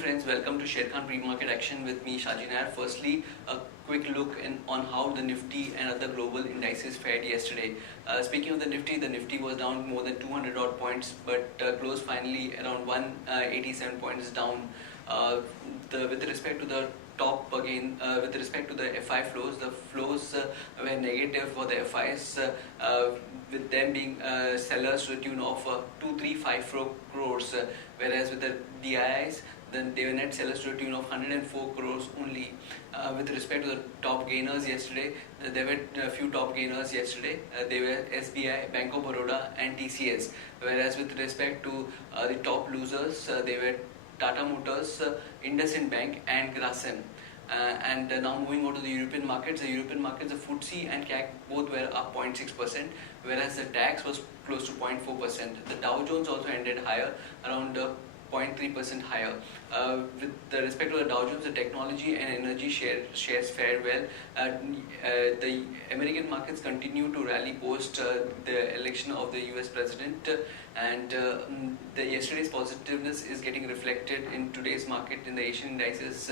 friends, welcome to Sharekhan pre-market action with me Shajinair. Firstly, a quick look on how the Nifty and other global indices fared yesterday. Speaking of the Nifty was down more than 200 odd points, but closed finally around 187 points down. With respect to the top again, with respect to the FI flows, the flows were negative for the FIs, with them being sellers to the tune of 2354 crores, whereas with the DIIs, then they were net sellers to the tune of 104 crores only. With respect to the top gainers yesterday, there were a few top gainers yesterday. They were SBI, Bank of Baroda and TCS, whereas with respect to the top losers, they were Tata Motors, IndusInd Bank and Grasim. Now moving on to the European markets, the FTSE and CAC both were up 0.6%, whereas the DAX was close to 0.4%. The Dow Jones also ended higher, around 0.3% higher. With respect to the Dow Jones, the technology and energy shares fared well. The American markets continue to rally post the election of the US president, and yesterday's positiveness is getting reflected in today's market in the Asian indices,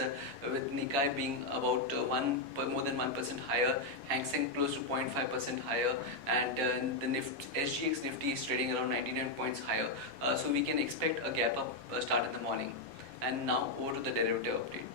with Nikkei being about more than 1% higher, Hang Seng close to 0.5% higher, and the SGX Nifty is trading around 99 points higher. So we can expect a gap up start in the morning. And now over to the derivative update.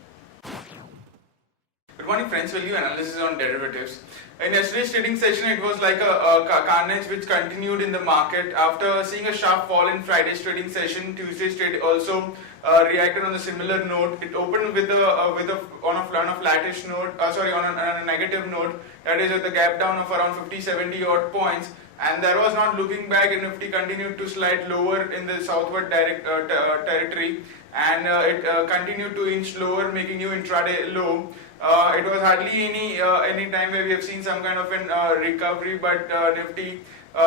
Good morning friends, we'll give analysis on derivatives. In yesterday's trading session, it was like a carnage which continued in the market. After seeing a sharp fall in Friday's trading session, Tuesday's trade also reacted on a similar note. It opened with on a flattish note, on a negative note, that is with a gap down of around 50-70 odd points. And there was not looking back, and Nifty continued to slide lower in the southward territory, and it continued to inch lower, making new intraday low. It was hardly any time where we have seen some kind of an recovery, but Nifty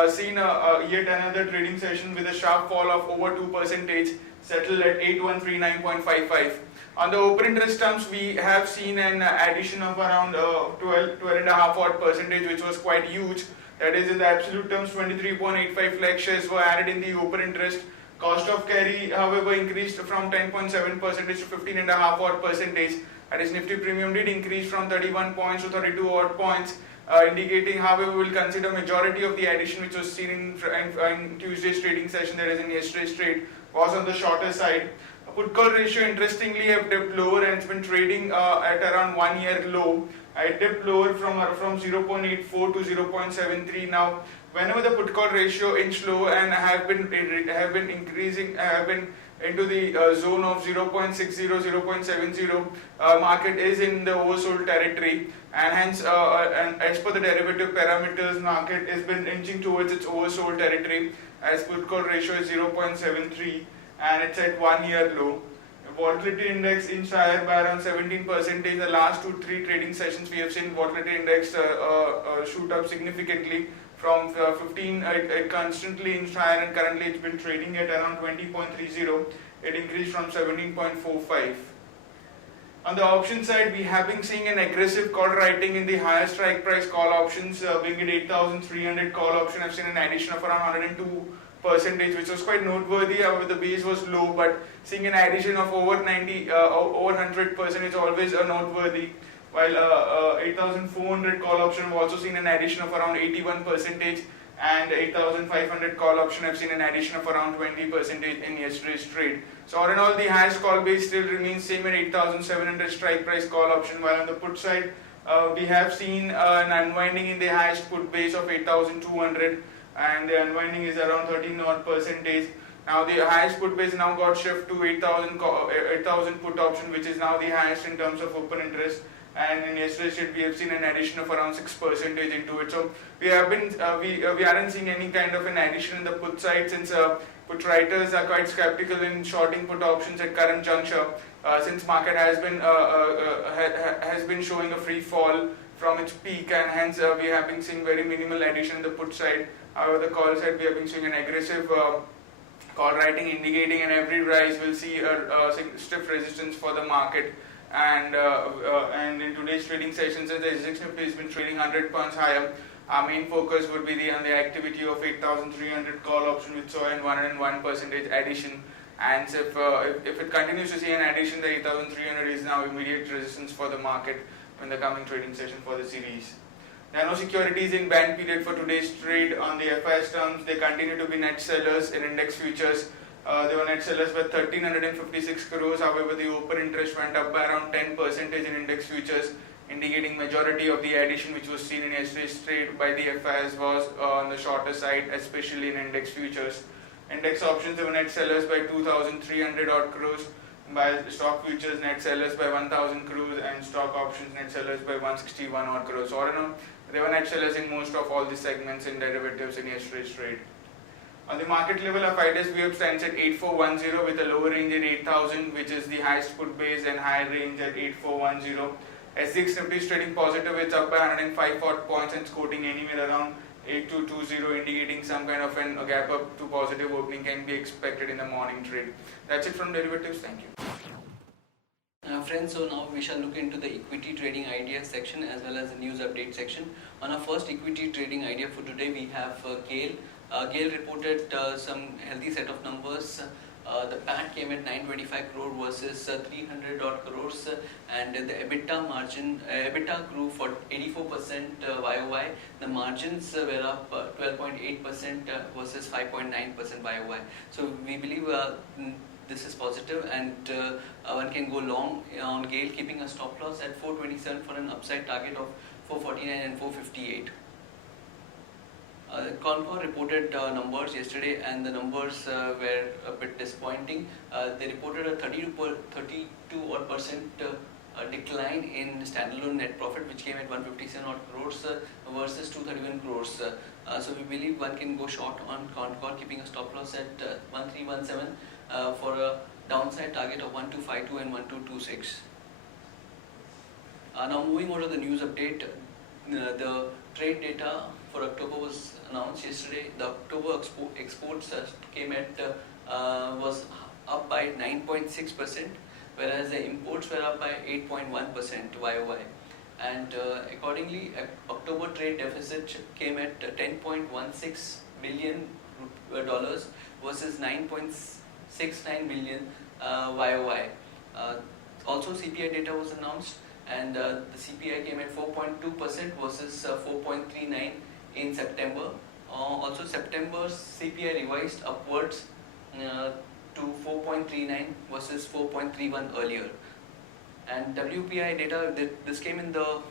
seen yet another trading session with a sharp fall of over 2%, settled at 8139.55. On the open interest terms, we have seen an addition of around 12.5 odd percentage, which was quite huge. That is, in the absolute terms, 23.85 lakh shares were added in the open interest. Cost of carry, however, increased from 10.7% to 15.5 odd percentage. That is, Nifty premium did increase from 31 points to 32 odd points, indicating, however, we will consider majority of the addition which was seen in Tuesday's trading session, that is in yesterday's trade, was on the shorter side. Put call ratio, interestingly, have dipped lower and it's been trading at around 1 year low. It dipped lower from 0.84 to 0.73. Now, whenever the put call ratio inched low and have been increasing, have been into the zone of 0.60, 0.70, market is in the oversold territory, and hence, and as per the derivative parameters, market has been inching towards its oversold territory, as put call ratio is 0.73 and it's at 1 year low. Volatility index inched higher by around 17%. In the last 2-3 trading sessions, we have seen volatility index shoot up significantly. From 15, it constantly inched higher, and currently it's been trading at around 20.30. It increased from 17.45. On the option side, we have been seeing an aggressive call writing in the higher strike price call options, being at 8,300 call option. I've seen an addition of around 102%, which was quite noteworthy. However, the base was low, but seeing an addition of over 100% is always a noteworthy. While 8,400 call option have also seen an addition of around 81%, and 8,500 call option have seen an addition of around 20% in yesterday's trade. So all in all, the highest call base still remains same at 8,700 strike price call option, while on the put side, we have seen an unwinding in the highest put base of 8,200, and the unwinding is around 13 odd percentage. Now the highest put base now got shift to 8,000 put option, which is now the highest in terms of open interest. And in yesterday's trade, we have seen an addition of around 6% into it. So we have been we aren't seeing any kind of an addition in the put side, since put writers are quite skeptical in shorting put options at current juncture, since market has been showing a free fall from its peak, and hence we have been seeing very minimal addition in the put side. However, the call side, we have been seeing an aggressive call writing, indicating an every rise will see a stiff resistance for the market. And in today's trading session, since the SGX Nifty has been trading 100 points higher, our main focus would be on the activity of 8,300 call option, which saw an 101% addition and if it continues to see an addition, the 8,300 is now immediate resistance for the market in the coming trading session for the series. There are no securities in ban period for today's trade. On the FIS terms, they continue to be net sellers in index futures. They were net sellers by 1,356 crores. However, the open interest went up by around 10% in index futures, indicating majority of the addition which was seen in yesterday's trade by the FIS was on the shorter side, especially in index futures. Index options, they were net sellers by 2,300 odd crores. By stock futures, net sellers by 1,000 crores, and stock options net sellers by 161 odd crores. So, they were net sellers in most of all the segments in derivatives in yesterday's trade. On the market level, our 5-day VWAP stands at 8410 with a lower range at 8,000, which is the highest put base, and higher range at 8410. SGX Nifty is trading positive, it's up by 105 odd points and quoting anywhere around 8220, indicating some kind of a gap up to positive opening can be expected in the morning trade. That's it from derivatives. Thank you. Friends, so now we shall look into the equity trading ideas section as well as the news update section. On our first equity trading idea for today, we have GAIL. GAIL reported some healthy set of numbers. The PAT came at 925 crore versus 300 odd crores, and the EBITDA grew for 84% YOY. The margins were up 12.8% versus 5.9% YOY. So we believe this is positive, and one can go long on GAIL, keeping a stop loss at 427 for an upside target of 449 and 458. Concor reported numbers yesterday, and the numbers were a bit disappointing. They reported a 32% decline in standalone net profit, which came at 157 odd crores versus 231 crores. So we believe one can go short on Concor, keeping a stop loss at 1317 for a downside target of 1252 and 1226. Now moving on to the news update, the trade data for October was announced yesterday. The October exports came at was up by 9.6%, whereas the imports were up by 8.1% YOY. And accordingly, October trade deficit came at $10.16 billion versus $9.69 billion YOY. Also, CPI data was announced, and the CPI came at 4.2% versus 4.39 in September. Also, September's CPI revised upwards to 4.39 versus 4.31 earlier. And WPI data, this came in the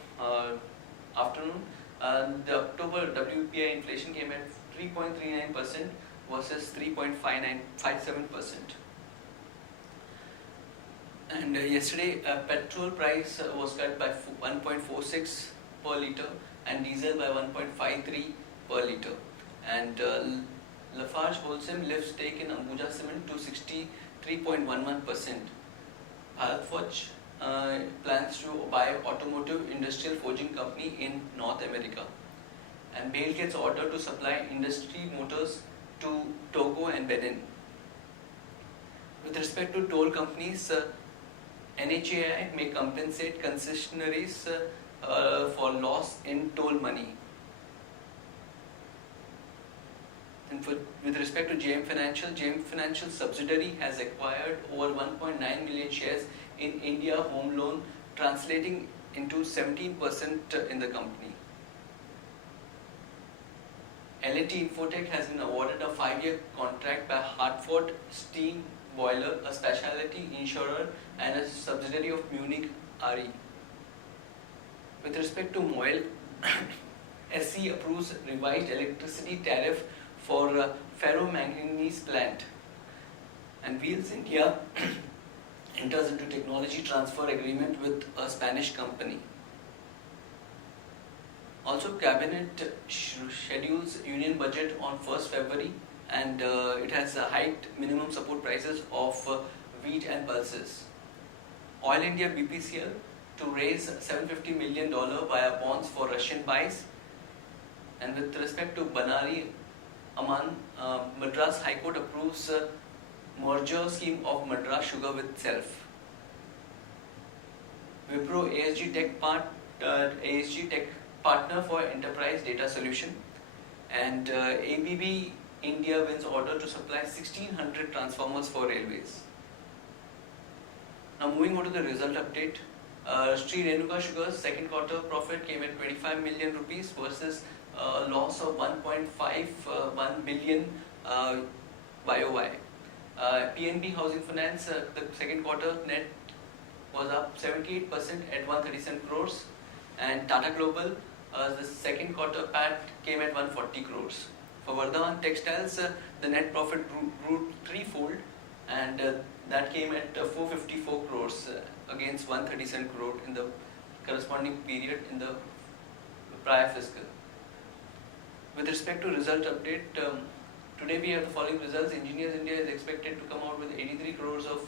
afternoon. The October WPI inflation came at 3.39% versus 3.57%. And yesterday, petrol price was cut by 1.46 per litre, and diesel by 1.53 per litre. And Lafarge Holcim lifts stake in Ambuja Cement to 63.11%. Bharat Forge plans to buy automotive industrial forging company in North America. And BAIL gets order to supply industry motors to Togo and Benin. With respect to toll companies, NHAI may compensate concessionaries for loss in toll money. And with respect to JM Financial subsidiary has acquired over 1.9 million shares in India Home Loan, translating into 17% in the company. L&T Infotech has been awarded a 5-year contract by Hartford Steam Boiler, a specialty insurer and a subsidiary of Munich Re. With respect to MOIL, SC approves revised electricity tariff for ferromanganese plant. And Wheels India enters into technology transfer agreement with a Spanish company. Also, Cabinet schedules Union Budget on 1st February, and it has hiked minimum support prices of wheat and pulses. Oil India BPCL to raise $750 million via bonds for Russian buys. And with respect to Banari Aman, Madras High Court approves merger scheme of Madras Sugar with Self. Wipro ASG Tech partner for enterprise data solution, and ABB India wins order to supply 1600 transformers for railways. Now moving on to the result update. Sri Renuka Sugar's second quarter profit came at 25 million rupees versus a loss of 1.51 billion YOY. PNB Housing Finance, the second quarter net was up 78% at 137 crores, and Tata Global, the second quarter PAT came at 140 crores. For Vardhan Textiles, the net profit grew threefold, and that came at 454 crores against 137 crore in the corresponding period in the prior fiscal. With respect to result update, today we have the following results. Engineers India is expected to come out with 83 crores of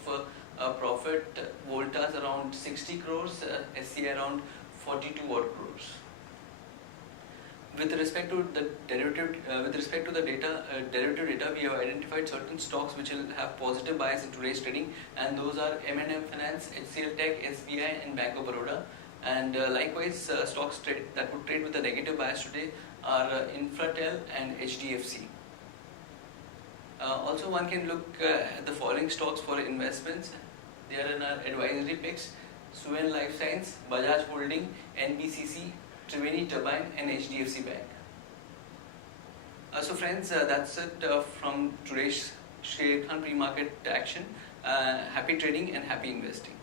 profit, Voltas around 60 crores, SCI around 42 odd crores. With respect to the derivative data, we have identified certain stocks which will have positive bias in today's trading, and those are M&M Finance, HCL Tech, SBI, and Bank of Baroda. And likewise, stocks that would trade with a negative bias today are Infratel and HDFC. Also, one can look at the following stocks for investments. They are in our advisory picks: Suven Life Science, Bajaj Holding, NBCC, Triveni Turbine, and HDFC Bank. So friends, that's it from today's Sharekhan pre-market action. Happy trading and happy investing.